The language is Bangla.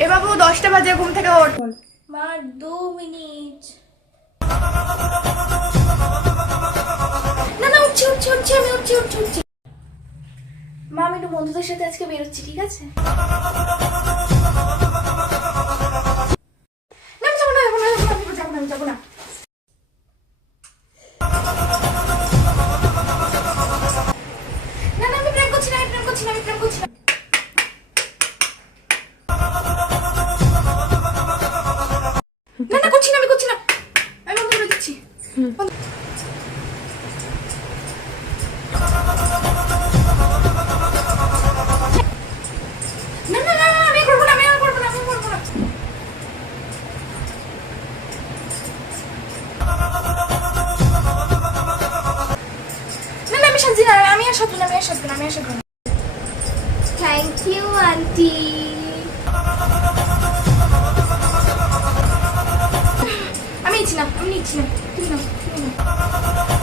এ বাবু 10টা বাজে, ঘুম থেকে ওঠ। মা 2 মিনিট। না না, উঠছি উঠছি উঠছি, আমি উঠছি উঠছি উঠছি। মা আমি একটু বন্ধুদের সাথে আজকে বেরোচ্ছি, ঠিক আছে? না আমি যাবো না, যাবো না, যাবো না, আমি যাবো না। না না, আমি প্রেম করছি না, আমি প্রেম করছি না, আমি প্রেম করছি না। না না, করছি না, আমি করছি না, আমি বন্ধ করে দিচ্ছি। না না না, আমি করবো না, আমি আর করবো না, আমি করবো না। না না, আমি শান্তি না, আমি আর সাথে না, আমি আর সাথে না, আমি আর সাথে না। Thank you aunty. আমি নিচ্ছি না, আমি নিচ্ছি না, তুমি নাও, তুমি নাও।